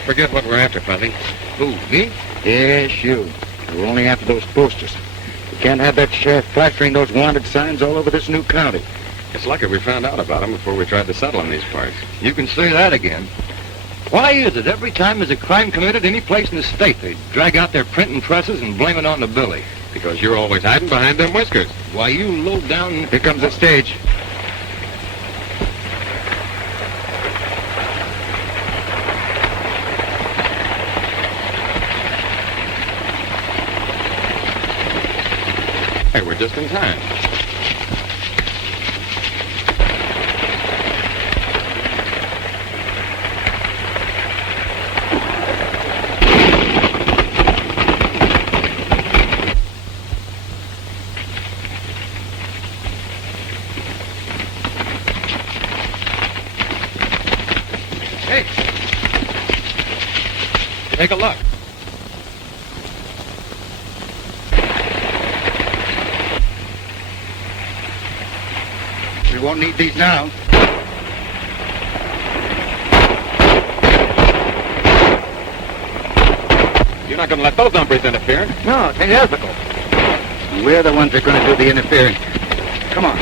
don't forget what we're after, Plenty. Who, me? Yes, you. We're only after those posters. We can't have that sheriff flashing those wanted signs all over this new county. It's lucky we found out about them before we tried to settle in these parts. You can say that again. Why is it every time there's a crime committed any place in the state, they drag out their printing presses and blame it on the Billy? Because you're always hiding behind them whiskers. Why, you low down... Here comes the stage. Hey, we're just in time. Hey! Take a look. We won't need these now. You're not going to let those hombres interfere. No, it ain't ethical. We're the ones that are going to do the interfering. Come on.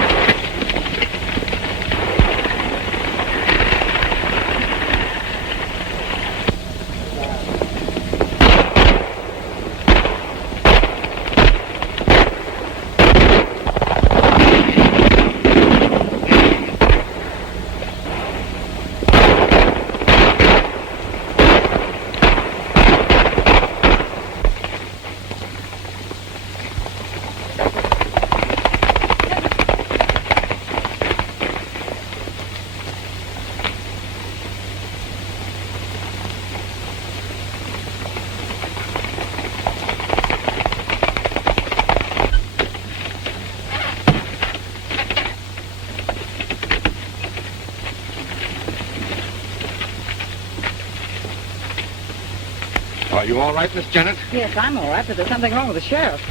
Are you all right, Miss Janet? Yes, I'm all right, but there's something wrong with the sheriff.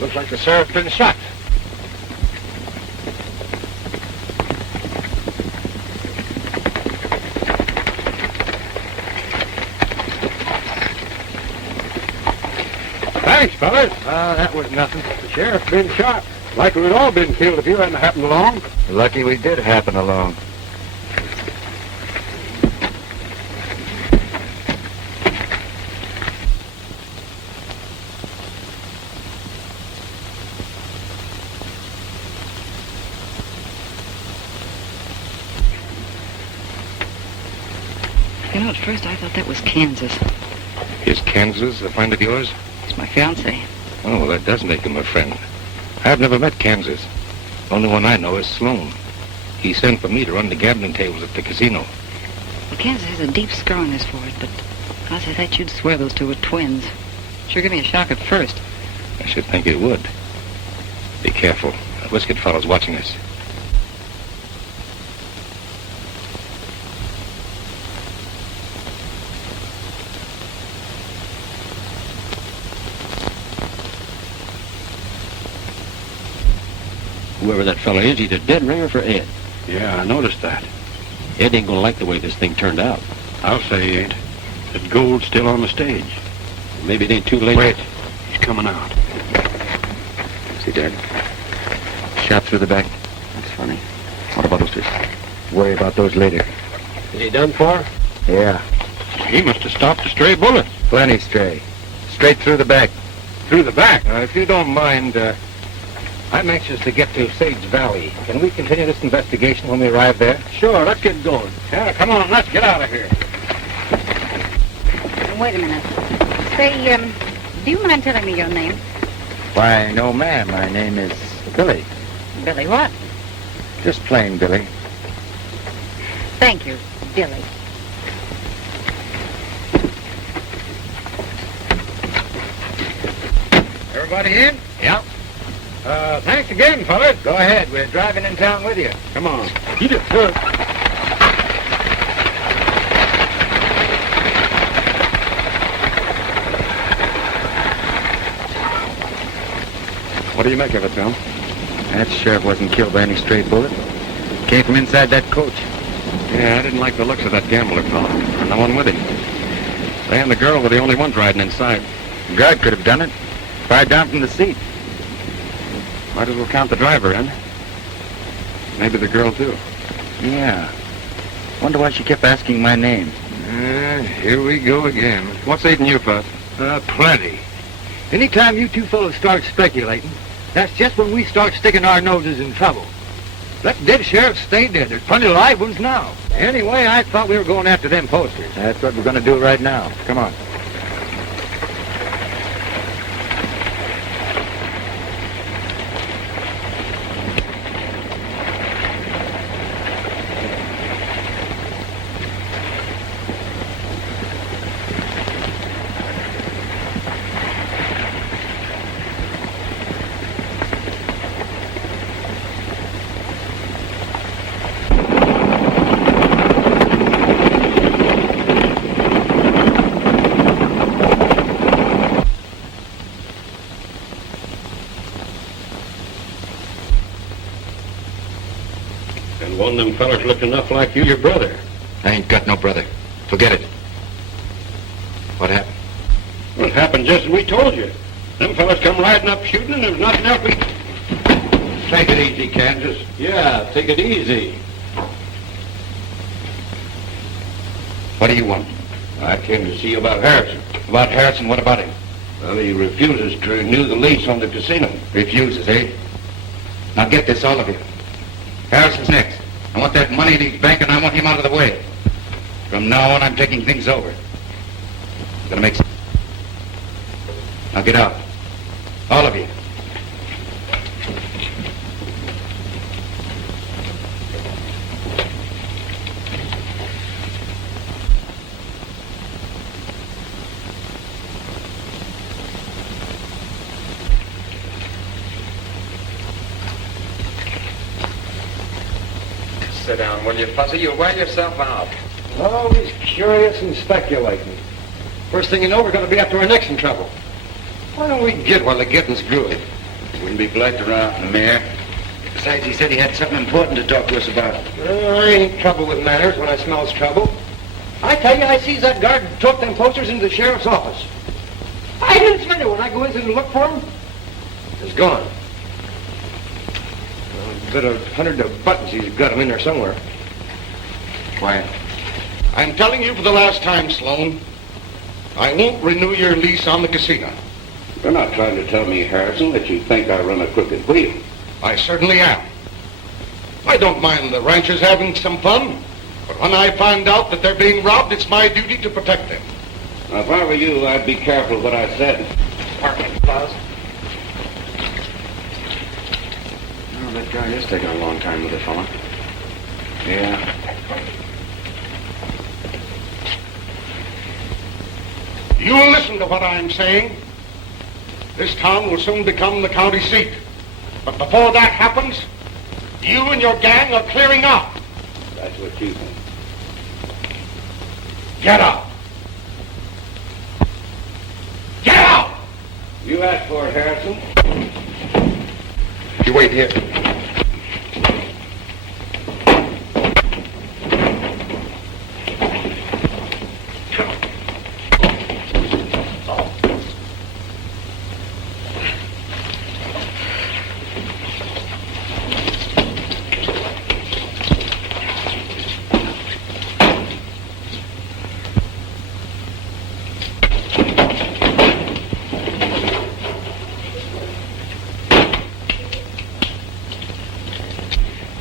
Looks like the sheriff's been shot. Thanks, fellas. That was nothing. The sheriff's been shot. Likely we'd all been killed if you hadn't happened along. Lucky we did happen along. You know, at first I thought that was Kansas. Is Kansas a friend of yours? He's my fiancé. Oh, well, that does make him a friend. I've never met Kansas. Only one I know is Sloan. He sent for me to run the gambling tables at the casino. Well, Kansas has a deep scar on his forehead, but I say that you'd swear those two were twins. Sure give me a shock at first. I should think it would. Be careful. That whiskered fellow's watching us. Whoever that fella is, he's a dead ringer for Ed. Yeah, I noticed that. Ed ain't gonna like the way this thing turned out. I'll say he ain't. That gold's still on the stage. Maybe it ain't too late. Wait. He's coming out. Is he dead? Shot through the back. That's funny. What about those two? Worry about those later. Is he done for? Yeah. He must have stopped a stray bullet. Plenty stray. Straight through the back. Through the back. If you don't mind, I'm anxious to get to Sage Valley. Can we continue this investigation when we arrive there? Sure, let's get going. Yeah, come on, let's get out of here. Wait a minute. Say, do you mind telling me your name? Why, no, ma'am. My name is Billy. Billy what? Just plain Billy. Thank you, Billy. Everybody in? Yeah. Thanks again, fellas. Go ahead. We're driving in town with you. Come on. Eat it first. What do you make of it, Bill? That sheriff wasn't killed by any stray bullet. Came from inside that coach. Yeah, I didn't like the looks of that gambler fellow. No one with him. They and the girl were the only ones riding inside. The guard could have done it. Fired down from the seat. Might as well count the driver in. Maybe the girl, too. Yeah. Wonder why she kept asking my name. Here we go again. What's eating you, Bud? Plenty. Anytime you two fellows start speculating, that's just when we start sticking our noses in trouble. Let dead sheriffs stay dead. There's plenty of live ones now. Anyway, I thought we were going after them posters. That's what we're going to do right now. Come on. One of them fellas looked enough like you, your brother. I ain't got no brother. Forget it. What happened? Well, it happened just as we told you. Them fellas come riding up shooting, and there was nothing else we... Take it easy, Kansas. Yeah, take it easy. What do you want? I came to see you about Harrison. About Harrison, what about him? Well, he refuses to renew the lease on the casino. Refuses, eh? Now get this, all of you. Harrison's next. I want that money in his bank, and I want him out of the way. From now on, I'm taking things over. Gonna make sense. Now get out. All of you. Sit down, will you, Fuzzy? You'll wear yourself out. Always curious and speculating. First thing you know, we're going to be after our necks in trouble. Why don't we get while the getting's good? Wouldn't be polite to run out in the mayor. Besides, he said he had something important to talk to us about. I ain't trouble with manners when I smells trouble. I tell you, I sees that guard took them posters into the sheriff's office. I didn't find it when I go in to look for them. It's gone. Bet 100 of buttons he's got them in there somewhere. Quiet. I'm telling you for the last time, Sloan, I won't renew your lease on the casino. You're not trying to tell me, Harrison, that you think I run a crooked wheel. I certainly am. I don't mind the ranchers having some fun, but when I find out that they're being robbed, it's my duty to protect them. Now, if I were you, I'd be careful what I said. Parking, Buzz. Oh, that guy is taking a long time with the fella. Yeah. You'll listen to what I'm saying. This town will soon become the county seat. But before that happens, you and your gang are clearing out. That's what you think. Get out. Get out! You asked for it, Harrison. You wait here.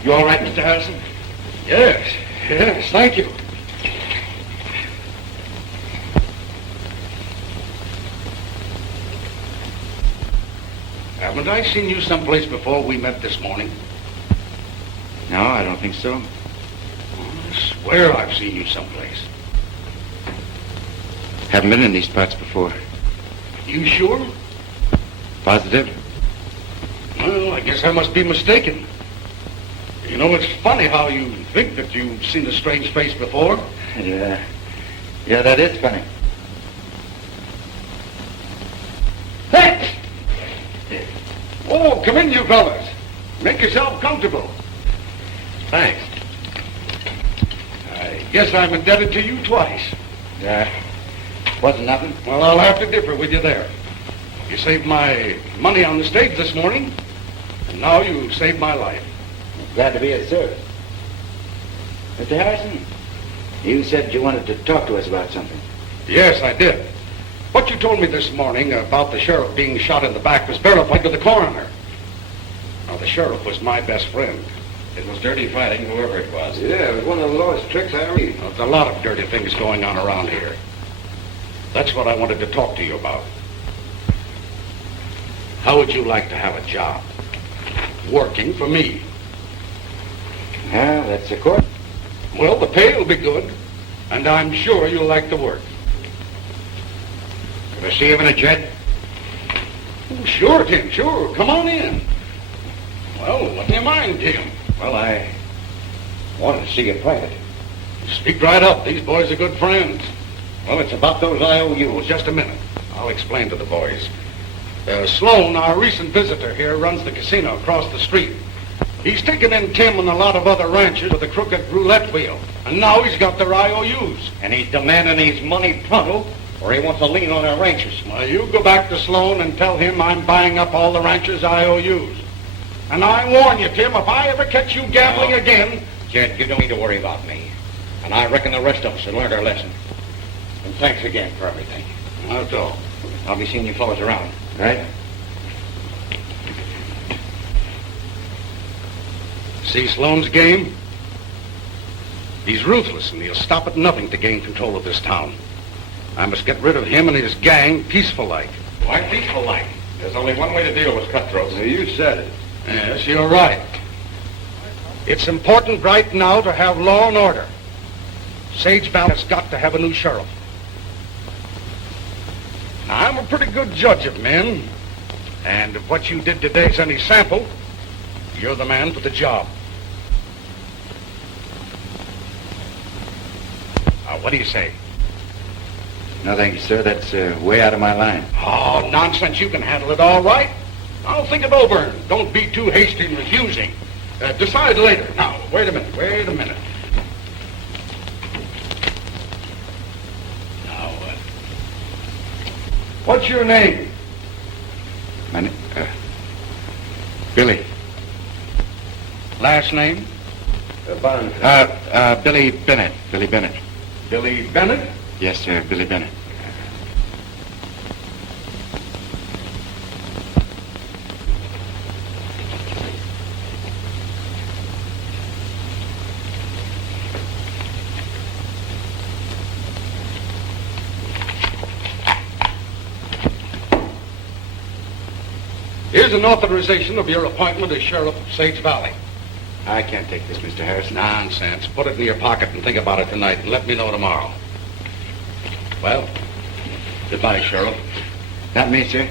You all right, Mr. Harrison? Yes, thank you. Haven't I seen you someplace before we met this morning? No, I don't think so. I swear I've seen you someplace. Haven't been in these parts before. You sure? Positive? Well, I guess I must be mistaken. You know, it's funny how you think that you've seen a strange face before. Yeah. Yeah, that is funny. Hey! Oh, come in, you fellas. Make yourself comfortable. Thanks. I guess I'm indebted to you twice. Yeah. Wasn't nothing. Well, I'll have to differ with you there. You saved my money on the stage this morning, and now you saved my life. Glad to be of service. Mr. Harrison, you said you wanted to talk to us about something. Yes, I did. What you told me this morning about the sheriff being shot in the back was verified with the coroner. Now, the sheriff was my best friend. It was dirty fighting, whoever it was. Yeah, it was one of the lowest tricks I ever seen. There's a lot of dirty things going on around here. That's what I wanted to talk to you about. How would you like to have a job? Working for me. Well, that's the court. Well, the pay will be good, and I'm sure you'll like the work. Can I see you in a jet? Oh, sure, Tim, sure. Come on in. Well, what do you mind, Tim? Well, I wanted to see you private. Speak right up. These boys are good friends. Well, it's about those IOUs. Just a minute. I'll explain to the boys. Sloan, our recent visitor here, runs the casino across the street. He's taken in Tim and a lot of other ranchers with a crooked roulette wheel. And now he's got their IOUs. And he's demanding his money pronto, or he wants to lien on our ranchers. Well, you go back to Sloan and tell him I'm buying up all the ranchers' IOUs. And I warn you, Tim, if I ever catch you gambling again... Jed, you don't need to worry about me. And I reckon the rest of us have learned our lesson. And thanks again for everything. That's all. I'll be seeing you fellows around. Right? See Sloan's game? He's ruthless, and he'll stop at nothing to gain control of this town. I must get rid of him and his gang peaceful-like. Why peaceful-like? There's only one way to deal with cutthroats. Now, you said it. Yes, you're right. It's important right now to have law and order. Sage Valley has got to have a new sheriff. Now, I'm a pretty good judge of men, and if what you did today's any sample, you're the man for the job. What do you say? No, thank you, sir. That's way out of my line. Oh, nonsense. You can handle it all right. I'll think it over. Don't be too hasty in refusing. Decide later. Now, wait a minute. Now, what's your name? My name? Billy. Last name? Billy Bennett. Billy Bennett. Billy Bennett? Yes, sir, Billy Bennett. Here's an authorization of your appointment as sheriff of Sage Valley. I can't take this, Mr. Harrison. Nonsense. Put it in your pocket and think about it tonight and let me know tomorrow. Well, goodbye, Sheriff. Not me, sir.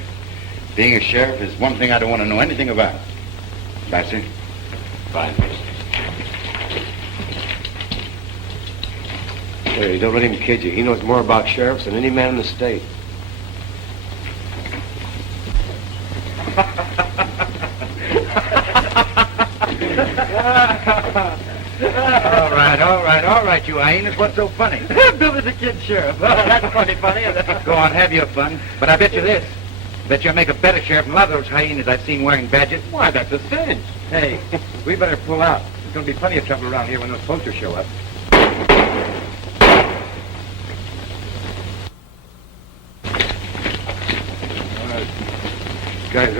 Being a sheriff is one thing I don't want to know anything about. Bye, sir. Bye. Hey, don't let him kid you. He knows more about sheriffs than any man in the state. All right, you hyenas. What's so funny? Billy the Kid Sheriff. That's funny. Go on, have your fun. But I bet you this. Bet you'll make a better sheriff than a lot of those hyenas I've seen wearing badges. Why, that's a cinch. Hey, we better pull out. There's going to be plenty of trouble around here when those posters show up. Guys,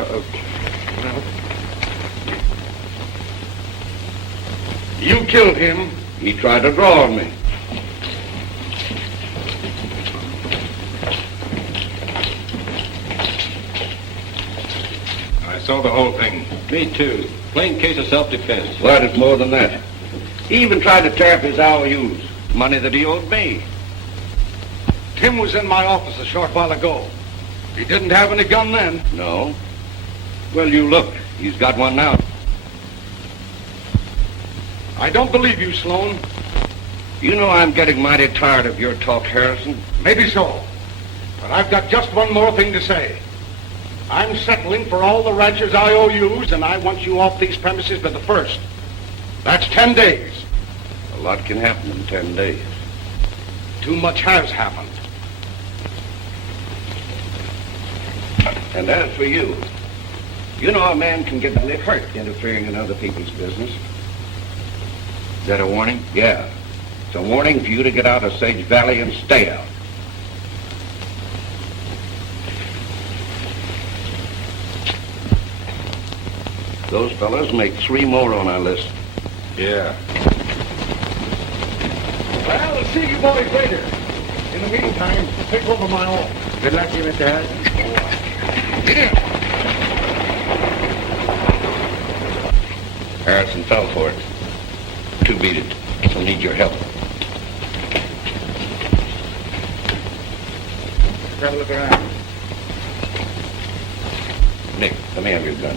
You killed him. He tried to draw on me. I saw the whole thing. Me too. Plain case of self-defense. But it's more than that. He even tried to tear up his IOUs, money that he owed me. Tim was in my office a short while ago. He didn't have any gun then. No. Well, you look. He's got one now. I don't believe you, Sloan. You know I'm getting mighty tired of your talk, Harrison. Maybe so. But I've got just one more thing to say. I'm settling for all the ranchers' IOUs, and I want you off these premises by the 1st. That's 10 days. A lot can happen in 10 days. Too much has happened. And as for you, you know a man can get hurt interfering in other people's business. Is that a warning? Yeah. It's a warning for you to get out of Sage Valley and stay out. Those fellas make 3 more on our list. Yeah. Well, we'll see you boys later. In the meantime, take over my own. Good luck to you, Mr. Harrison. Harrison fell for it. 2 beat it. He'll need your help. Let's have a look around. Nick, let me have your gun.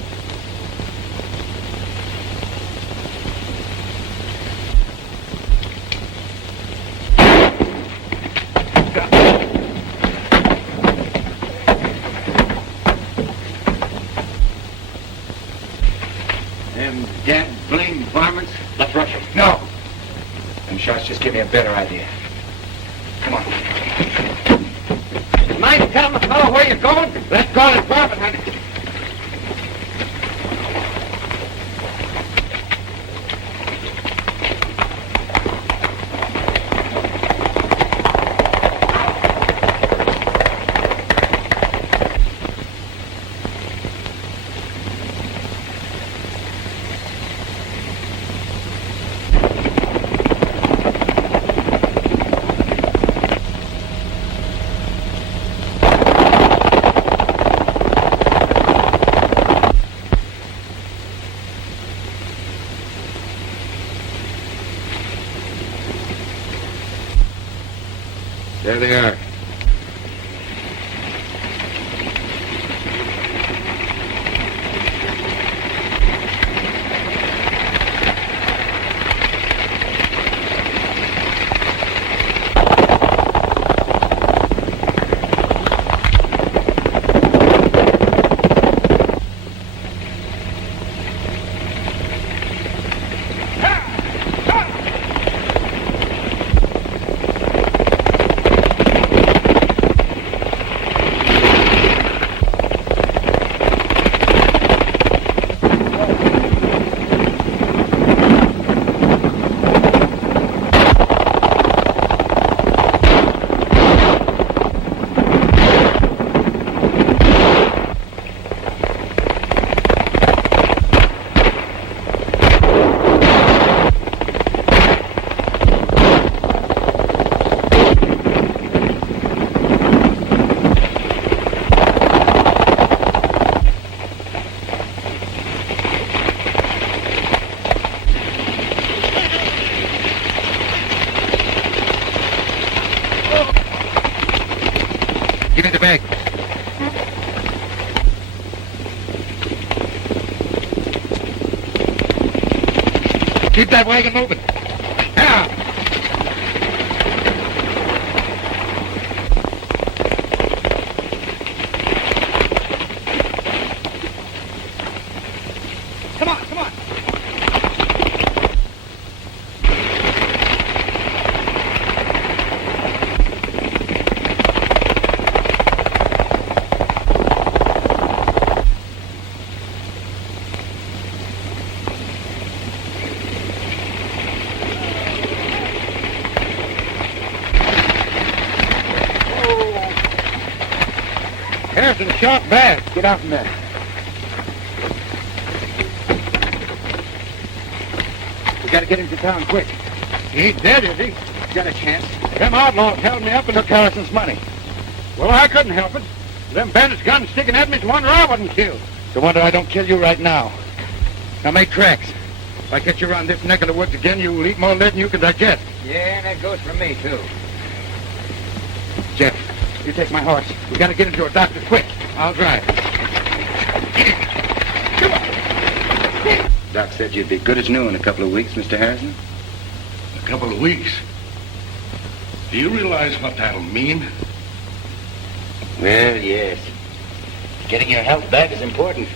Them damn blamed varmints. Let's rush him. No. Them shots just give me a better idea. Come on. Mind telling the fellow where you're going? Let's call it varmint hunting. There they are. Give me the bag. Keep that wagon moving. Now. Come on, come on. Harrison shot bad. Get out from there. We gotta get him to town quick. He ain't dead, is he? Got a chance. Them outlaws held me up and took Harrison's money. Well, I couldn't help it. Them bandits guns sticking at me's wonder I wasn't killed. No wonder I don't kill you right now. Now make tracks. If I catch you around this neck of the woods again, you'll eat more lead than you can digest. Yeah, and that goes for me, too. Jeff, you take my horse. We gotta get him to a doctor quick. I'll drive. Doc said you'd be good as new in a couple of weeks, Mr. Harrison. A couple of weeks. Do you realize what that'll mean? Well, yes. Getting your health back is important.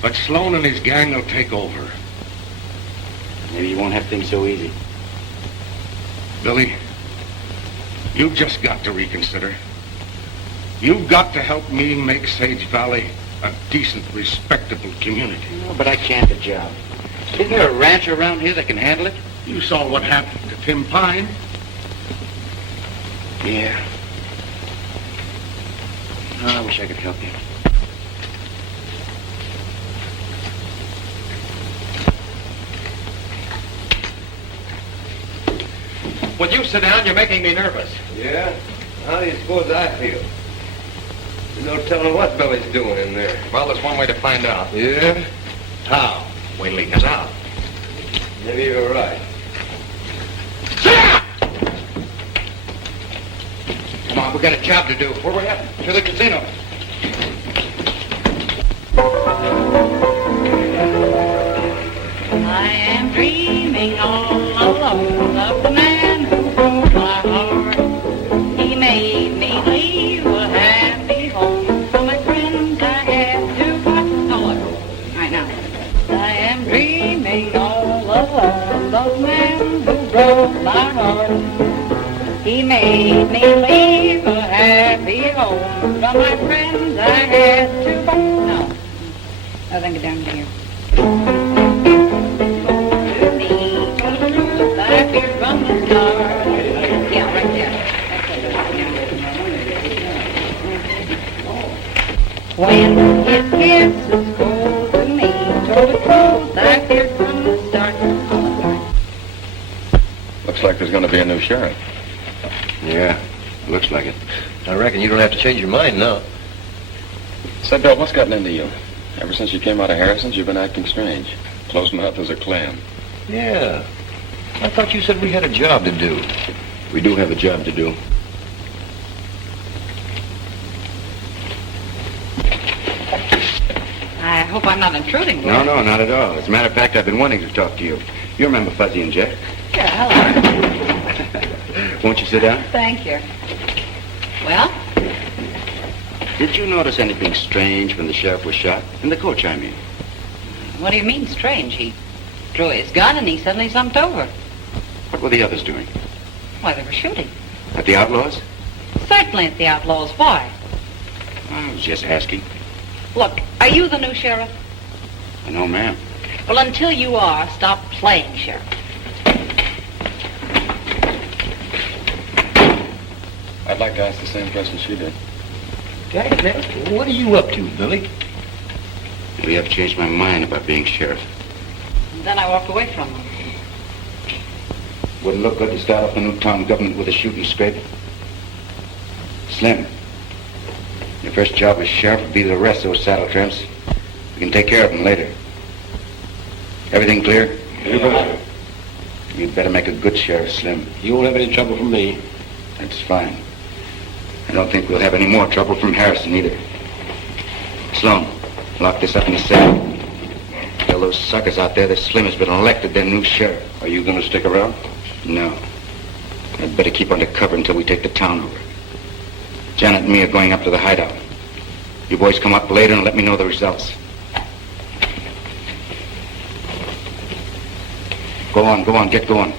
But Sloan and his gang will take over. Maybe you won't have things so easy. Billy, you've just got to reconsider. You've got to help me make Sage Valley a decent, respectable community. No, but I can't the job. Isn't there a ranch around here that can handle it? You saw what happened to Tim Pine. Yeah. Oh, I wish I could help you. Would you sit down? You're making me nervous. Yeah? How do you suppose I feel? There's no telling what Billy's doing in there. Well, there's one way to find out. Yeah? How? Wait till he gets out. Maybe you're right. Come on, we got a job to do. Where we at? To the casino. I am dreaming all alone of the man who broke my heart. He made me leave a happy home for my friends I had to part. Oh, look. All right, now. I am dreaming all alone of the man who broke my heart. He made me leave a happy home from my friends I had to part. No. I think it down here. From the start. Yeah, right there. When his kisses cold to me, told the truth I feared from the start. Looks like there's going to be a new sheriff. Yeah, looks like it. I reckon you don't have to change your mind now. Say, Bill, what's gotten into you? Ever since you came out of Harrison's, you've been acting strange. Closed mouth as a clam. Yeah. I thought you said we had a job to do. We do have a job to do. I hope I'm not intruding. No, not at all. As a matter of fact, I've been wanting to talk to you. You remember Fuzzy and Jack? Yeah, hello. Won't you sit down? Thank you. Well? Did you notice anything strange when the sheriff was shot? In the coach, I mean. What do you mean, strange? He drew his gun and he suddenly slumped over. What were the others doing? Why, they were shooting. At the outlaws? Certainly at the outlaws. Why? I was just asking. Look, are you the new sheriff? No, ma'am. Well, until you are, stop playing sheriff. I'd like to ask the same question she did. Daggone, what are you up to, Billy? Maybe I've changed my mind about being sheriff. And then I walked away from them. Wouldn't look good to start off the new town government with a shooting scrape. Slim, your first job as sheriff would be to arrest those saddle tramps. We can take care of them later. Everything clear? Yeah. You'd better make a good sheriff, Slim. You won't have any trouble from me. That's fine. I don't think we'll have any more trouble from Harrison either. Sloan, lock this up in the safe. Tell those suckers out there that Slim has been elected their new sheriff. Are you going to stick around? No. I'd better keep under cover until we take the town over. Janet and me are going up to the hideout. You boys come up later and let me know the results. Go on, get going.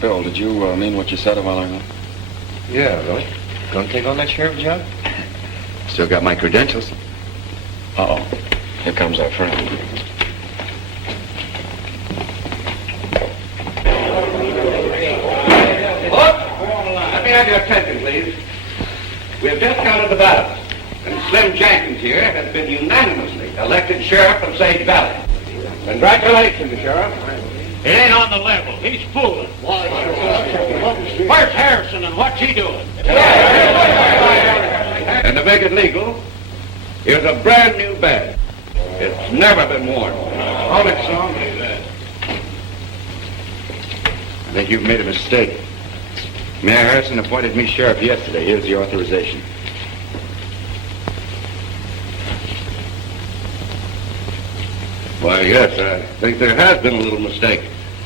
Bill, did you mean what you said a while ago? Yeah, really? Gonna take on that sheriff job? Still got my credentials. Uh-oh. Here comes our friend. Let me have your attention, please. We have just counted the ballots, and Slim Jenkins here has been unanimously elected sheriff of Sage Valley. Congratulations, Sheriff. It ain't on the level. He's fooling. Where's Harrison and what's he doing? And to make it legal, here's a brand new badge. It's never been worn. Hold it, Sloan. I think you've made a mistake. Mayor Harrison appointed me sheriff yesterday. Here's the authorization. Why, yes, I think there has been a little mistake.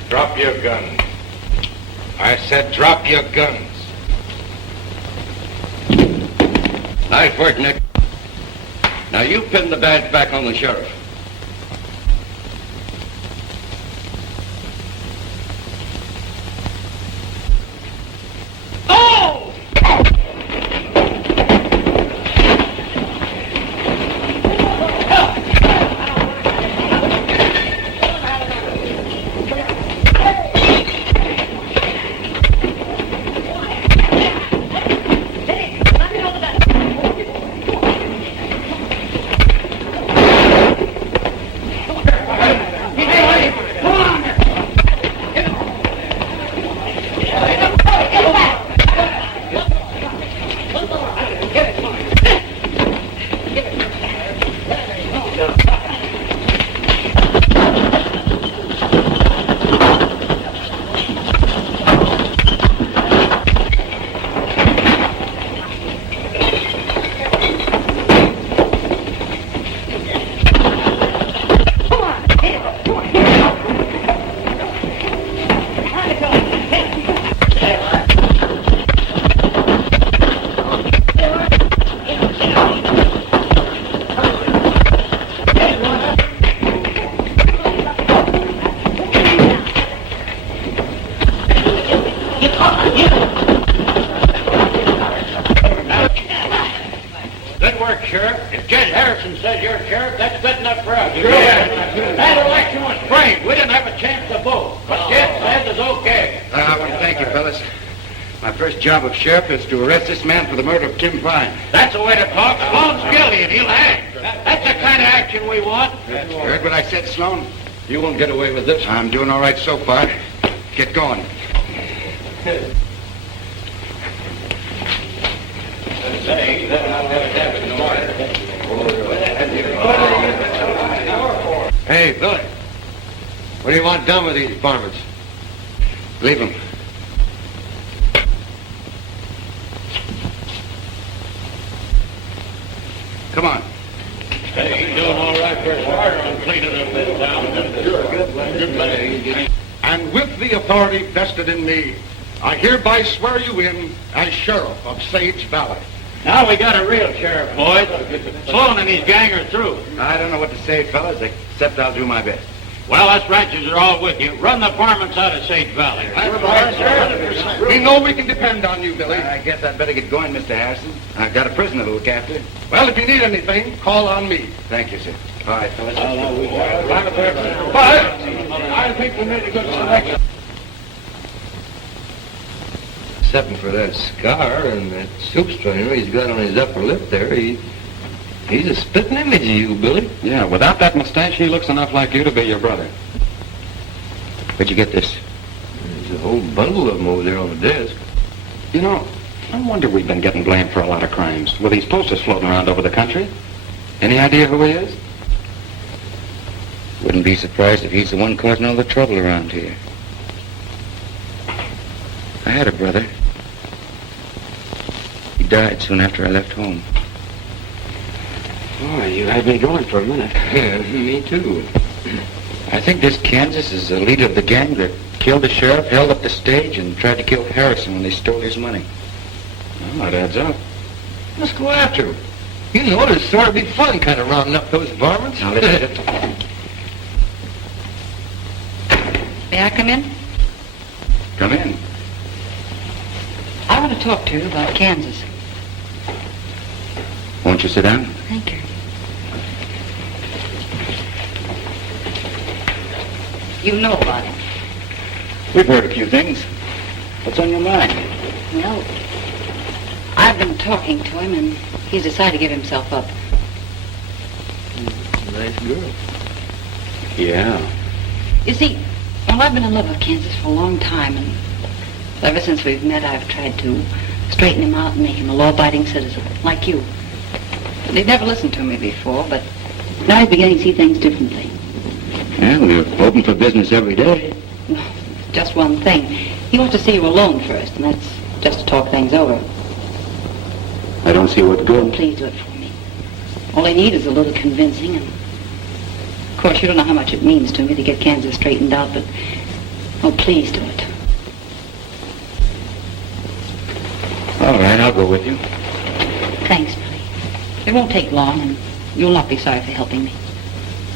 Drop your guns. I said drop your guns. Nice work, Nick. Now you pin the badge back on the sheriff. Oh! Sheriff. That's good enough for us. Sure. That election was framed. We didn't have a chance to vote. But Jed says it's okay. I want to thank you, fellas. My first job of sheriff is to arrest this man for the murder of Kim Fine. That's the way to talk. Sloan's guilty and he'll hang. That's the kind of action we want. Heard what I said, Sloan? You won't get away with this. I'm doing all right so far. Get going. Hey, Billy. What do you want done with these varmints? Leave him. Come on. Hey, he's doing all right for a starter on cleaning up this town. Sure, good man. And with the authority vested in me, I hereby swear you in as sheriff of Sage Valley. Now we got a real sheriff, boys. Sloan and his gang are through. I don't know what to say, fellas, except I'll do my best. Well, us ranchers are all with you. Run the varmints out of Sage Valley. We know we can depend on you, Billy. I guess I'd better get going, Mr. Harrison. I've got a prisoner to look after. Well, if you need anything, call on me. Thank you, sir. All right, fellas. But I think we made a good selection. Except for that scar and that soup strainer he's got on his upper lip there, he's a spitting image of you, Billy. Yeah, without that mustache, he looks enough like you to be your brother. Where'd you get this? There's a whole bundle of them over there on the desk. You know, no wonder we've been getting blamed for a lot of crimes, with these posters floating around over the country. Any idea who he is? Wouldn't be surprised if he's the one causing all the trouble around here. I had a brother. He died soon after I left home. Oh, you had me going for a minute. Yeah, me too. I think this Kansas is the leader of the gang that killed the sheriff, held up the stage, and tried to kill Harrison when they stole his money. Well, that adds up. Let's go after him. You know, it'd sort of be fun kind of rounding up those varmints. Now, listen. May I come in? Come in. I want to talk to you about Kansas. Won't you sit down? Thank you. You know about him. We've heard a few things. What's on your mind? Well, I've been talking to him, and he's decided to give himself up. Nice girl. Yeah. You see, well, I've been in love with Kansas for a long time, and ever since we've met, I've tried to straighten him out and make him a law-abiding citizen, like you. They'd never listened to me before, but now he's beginning to see things differently. Yeah, we're open for business every day. Just one thing. He wants to see you alone first, and that's just to talk things over. I don't see what's good. Please do it for me. All I need is a little convincing, and of course you don't know how much it means to me to get Kansas straightened out, but oh, please do it. All right, I'll go with you. Thanks, Billy. It won't take long, and you'll not be sorry for helping me.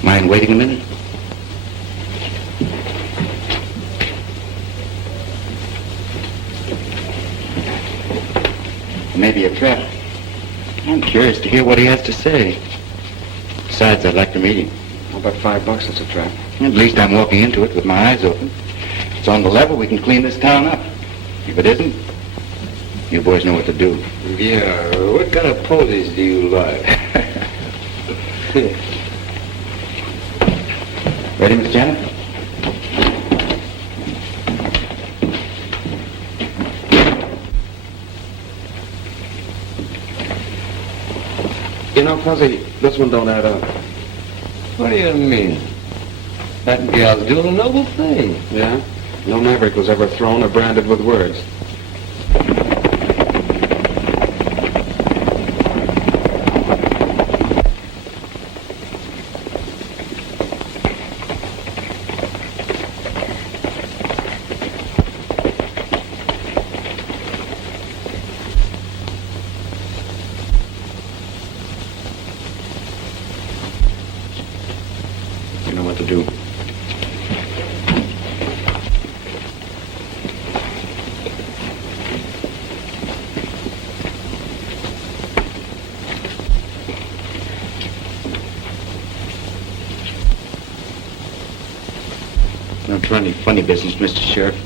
Mind waiting a minute? Maybe a trap. I'm curious to hear what he has to say. Besides, I'd like to meet him. How about $5? It's a trap. At least I'm walking into it with my eyes open. If it's on the level, we can clean this town up. If it isn't, you boys know what to do. Yeah, what kind of poses do you like? Ready, Miss Janet? You know, Fuzzy, this one don't add up. What do you mean? That gal's doing a noble thing. Yeah? No maverick was ever thrown or branded with words. You know what to do. Don't try any funny business, Mr. Sheriff.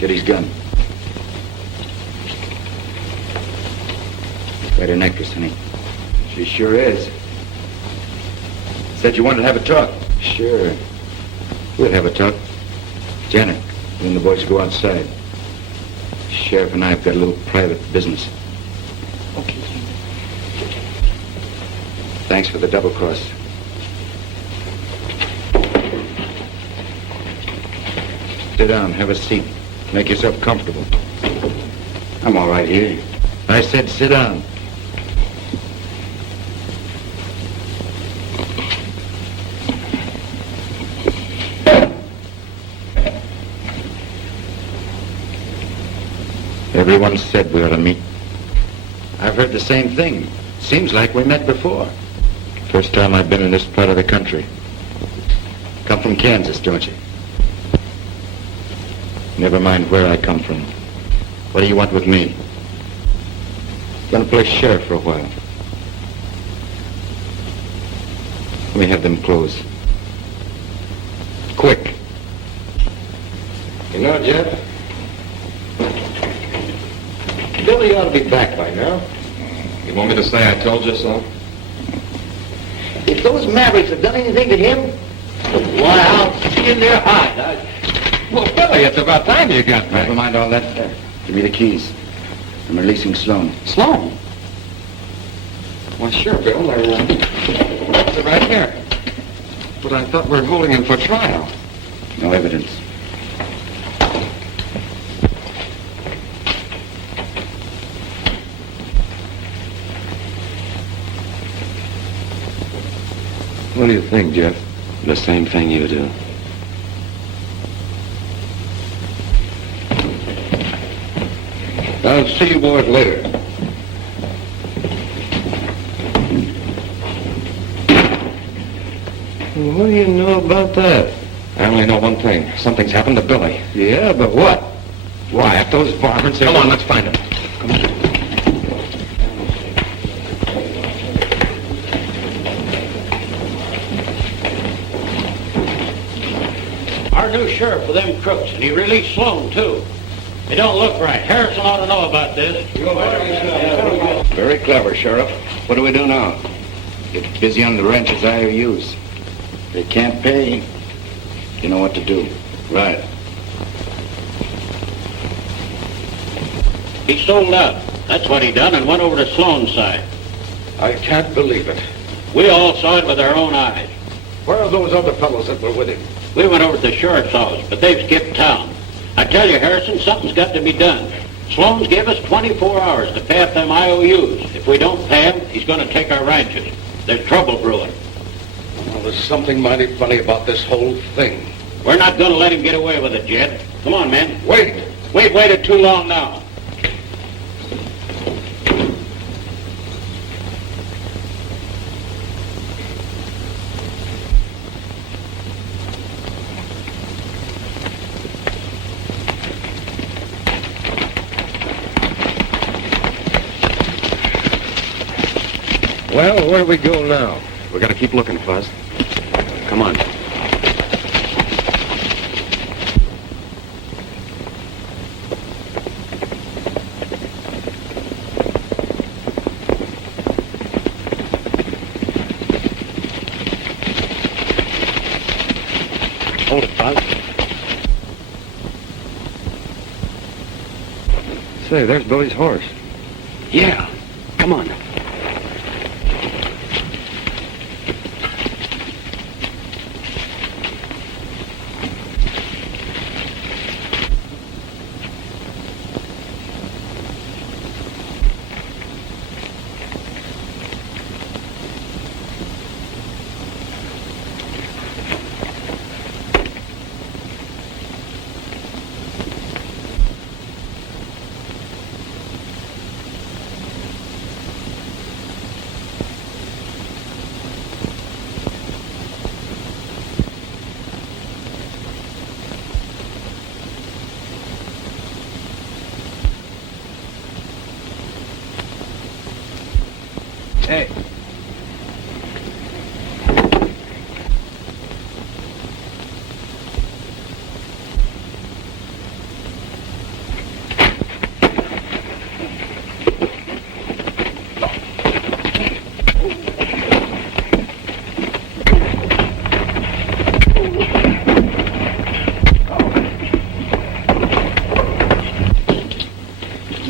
Get his gun. Quite an actress, honey. She sure is. Said you wanted to have a talk. Sure. We'll have a talk. Janet, you and the boys go outside. Sheriff and I have got a little private business. Okay, Jim. Thanks for the double cross. Sit down, have a seat. Make yourself comfortable. I'm all right here. I said sit down. Everyone said we ought to meet. I've heard the same thing. Seems like we met before. First time I've been in this part of the country. Come from Kansas, don't you? Never mind where I come from. What do you want with me? Gonna play sheriff for a while. Let me have them clothes. Quick. You know, Jeff, Billy ought to be back by now. You want me to say I told you so? If those Mavericks have done anything to him, why, I'll skin their hide. Well, Billy, it's about time you got back. Never mind all that. Give me the keys. I'm releasing Sloan. Sloan? Well, sure, Bill. They're right here. But I thought we were holding him for trial. No evidence. What do you think, Jeff? The same thing you do. I'll see you boys later. What do you know about that? I only know one thing. Something's happened to Billy. Yeah, but what? Why, if those varmints... Come on, let's find him. Come on. Our new sheriff with them crooks, and he released Sloan, too. They don't look right. Harrison ought to know about this. Very clever, Sheriff. What do we do now? Get busy on the ranch's IOUs. They can't pay. You know what to do. Right. He sold out. That's what he done, and went over to Sloan's side. I can't believe it. We all saw it with our own eyes. Where are those other fellows that were with him? We went over to the sheriff's office, but they've skipped town. I tell you, Harrison, something's got to be done. Sloan's gave us 24 hours to pay up them IOUs. If we don't pay him, he's going to take our ranches. There's trouble brewing. Well, there's something mighty funny about this whole thing. We're not going to let him get away with it, Jed. Come on, men. Wait! We've waited too long now. Well, where do we go now? We gotta keep looking, Fuzz. Come on. Hold it, Fuzz. Say, there's Billy's horse. Yeah. Come on. Hey.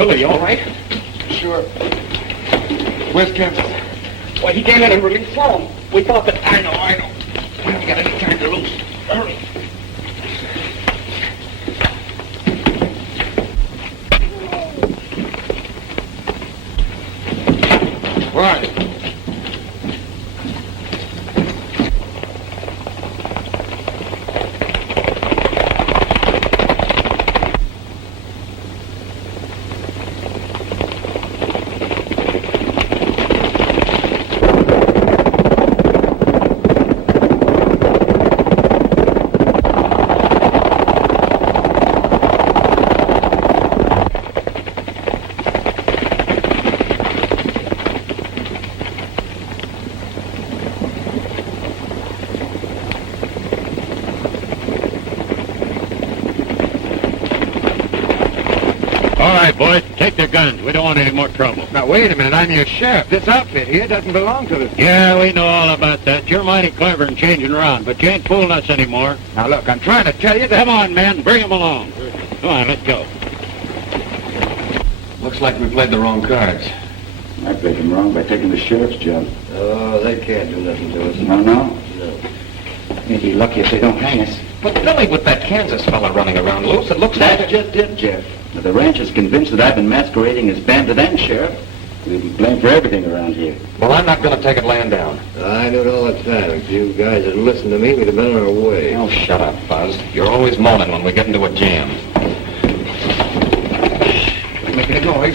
Billy, you all right? Sure. Where's Kansas? Why, he came in and released Sloan. We thought that... I know. We haven't got any time to lose. Hurry. Right. Boys, take their guns. We don't want any more trouble. Now, wait a minute. I'm your sheriff. This outfit here doesn't belong to the... Yeah, we know all about that. You're mighty clever in changing around, but you ain't fooling us anymore. Now, look, I'm trying to tell you that... Come on, men. Bring them along. Come on, let's go. Looks like we played the wrong cards. I played them wrong by taking the sheriff's job. Oh, they can't do nothing to us. No? No. You'd be lucky if they don't hang us. But Billy, with that Kansas fella running around loose, it looks like... That's just it, Jeff. Now, the ranch is convinced that I've been masquerading as bandit and sheriff. We'll be blamed for everything around here. Well, I'm not going to take it laying down. I knew it all the time. If you guys had listened to me, we'd have been on our way. Oh, shut up, Buzz. You're always moaning when we get into a jam. Don't make any noise.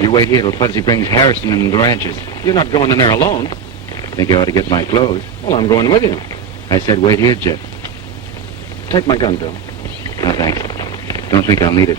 You wait here till Fuzzy brings Harrison and the ranches. You're not going in there alone. Think you ought to get my clothes. Well, I'm going with you. I said wait here, Jeff. Take my gun, Bill. No, thanks. Don't think I'll need it.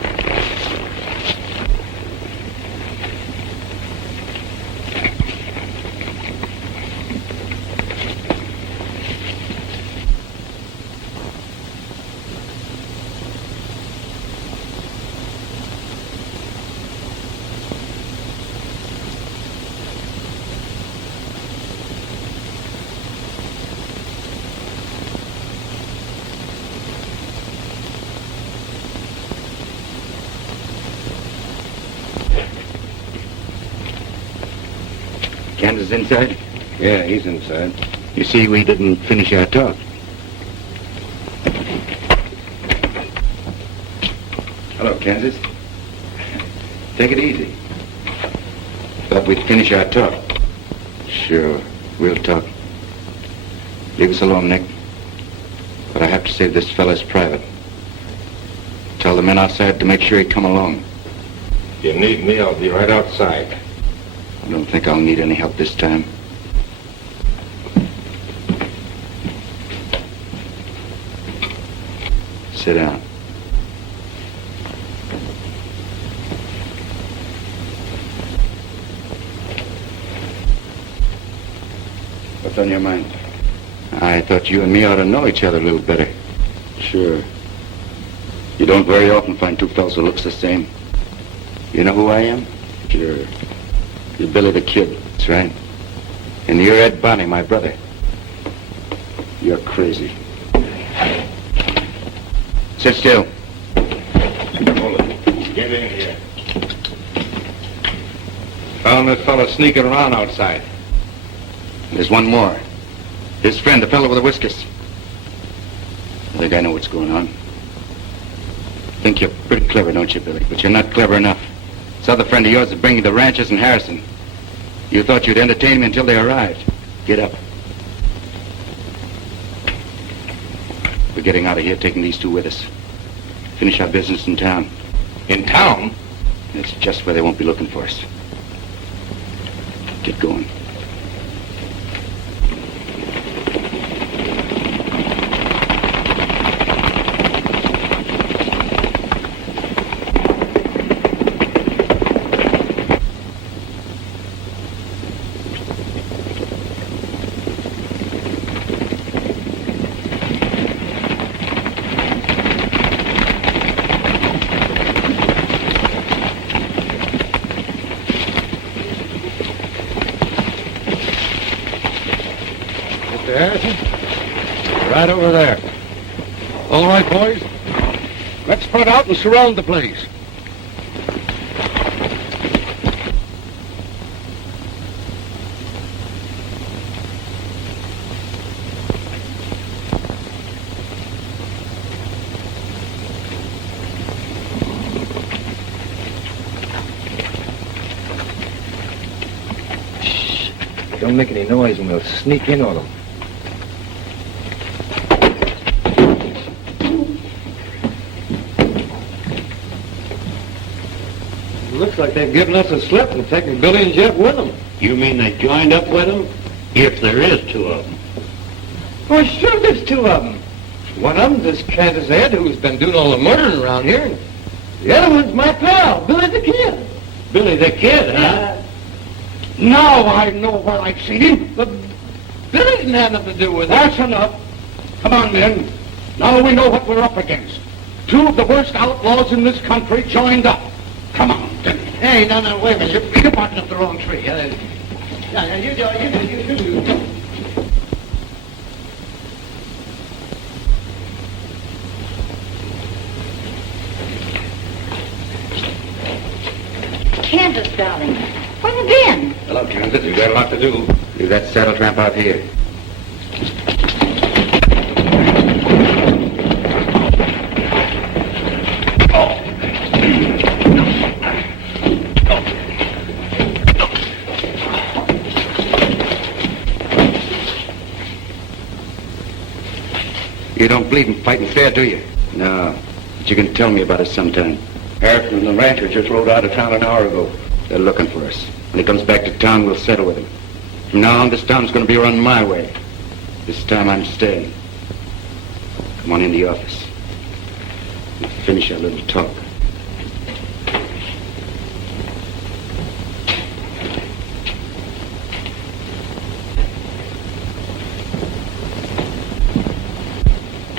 Kansas inside? Yeah, he's inside. You see, we didn't finish our talk. Hello, Kansas. Take it easy. Thought we'd finish our talk. Sure, we'll talk. Leave us alone, Nick. But I have to say this fella's private. Tell the men outside to make sure he come along. If you need me, I'll be right outside. I don't think I'll need any help this time. Sit down. What's on your mind? I thought you and me ought to know each other a little better. Sure. You don't very often find two fellows who looks the same. You know who I am? Sure. You're Billy the Kid. That's right. And you're Ed Bonnie, my brother. You're crazy. Sit still. Hold it. Get in here. Found this fellow sneaking around outside. There's one more. His friend, the fellow with the whiskers. I think I know what's going on. Think you're pretty clever, don't you, Billy? But you're not clever enough. This other friend of yours is bringing the ranchers and Harrison. You thought you'd entertain me until they arrived. Get up. We're getting out of here, taking these two with us. Finish our business in town. In town? It's just where they won't be looking for us. Get going. Mr. Harrison. Right over there. All right, boys. Let's spread out and surround the place. Don't make any noise and we'll sneak in on them. Looks like they've given us a slip and taken Billy and Jeff with them. You mean they joined up with them? If there is two of them. Well, sure there's two of them. One of them's this Kansas Ed who's been doing all the murdering around here, and the other one's my pal, Billy the Kid. Billy the Kid, huh? Now I know where I've seen him. But Billy didn't have nothing to do with it. That's enough. Come on, men. Now we know what we're up against. Two of the worst outlaws in this country joined up. Come on, then. Hey, no, wait a minute. You're barking up the wrong tree. You do. Kansas, darling. Where you been? Hello, Kansas. We've got a lot to do. Leave that saddle tramp out here. You don't believe in fighting fair, do you? No, but you can tell me about it sometime. Harrison and the rancher just rode out of town an hour ago. They're looking for us. When he comes back to town, we'll settle with him. From now on, this town's going to be run my way. This time I'm staying. Come on in the office. We'll finish our little talk.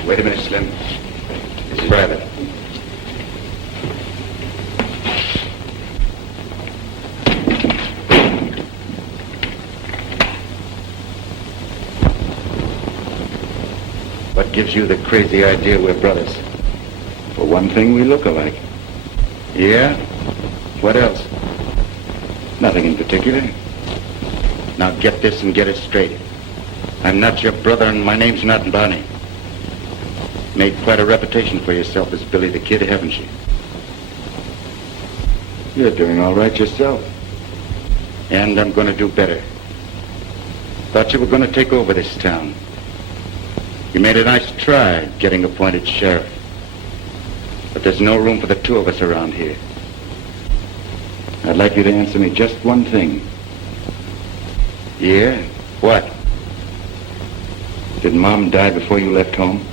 Wait a minute, Slim. This is private. What gives you the crazy idea we're brothers? For one thing, we look alike. Yeah? What else? Nothing in particular. Now get this and get it straight. I'm not your brother and my name's not Bonnie. Made quite a reputation for yourself as Billy the Kid, haven't you? You're doing all right yourself. And I'm going to do better. Thought you were going to take over this town. You made a nice try getting appointed sheriff. But there's no room for the two of us around here. I'd like you to answer me just one thing. Yeah? What? Did Mom die before you left home?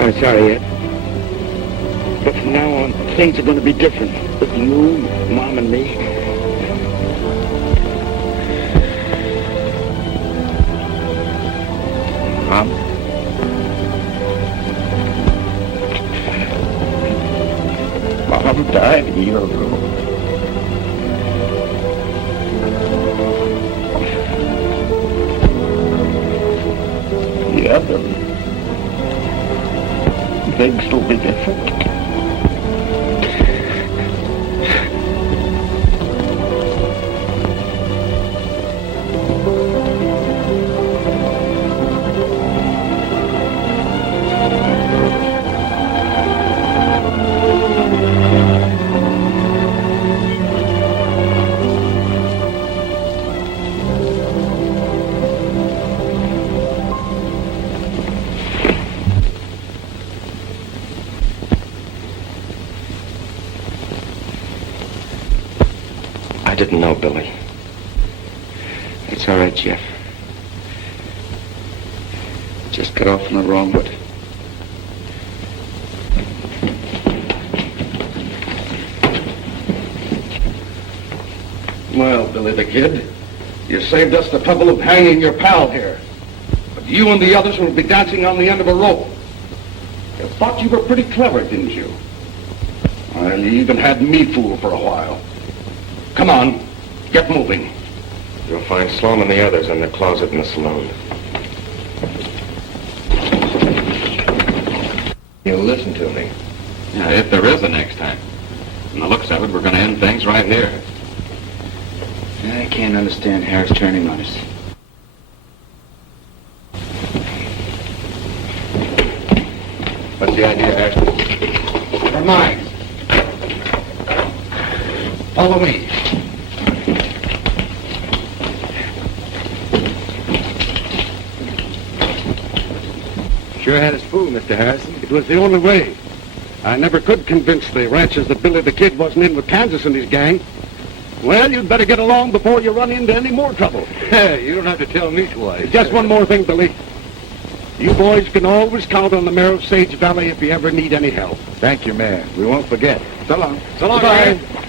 I'm sorry, Ed. But from now on, things are going to be different. With you, Mom, and me. Mom? Mom died a year ago. Yeah, but things will be different. I didn't know, Billy. It's all right, Jeff. Just got off on the wrong foot. Well, Billy the Kid, you saved us the trouble of hanging your pal here. But you and the others will be dancing on the end of a rope. You thought you were pretty clever, didn't you? Well, you even had me fooled for a while. Come on, get moving. You'll find Sloan and the others in the closet in the saloon. You'll listen to me. Yeah, if there is a next time. From the looks of it, we're going to end things right here. I can't understand Harris turning on us. What's the idea, Harris? Never mind. Follow me. Sure had us fooled, Mr. Harrison. It was the only way. I never could convince the ranchers that Billy the Kid wasn't in with Kansas and his gang. Well, you'd better get along before you run into any more trouble. Hey, you don't have to tell me twice. Just one more thing, Billy. You boys can always count on the mayor of Sage Valley if you ever need any help. Thank you, Mayor. We won't forget. So long. So long, Goodbye. Mayor.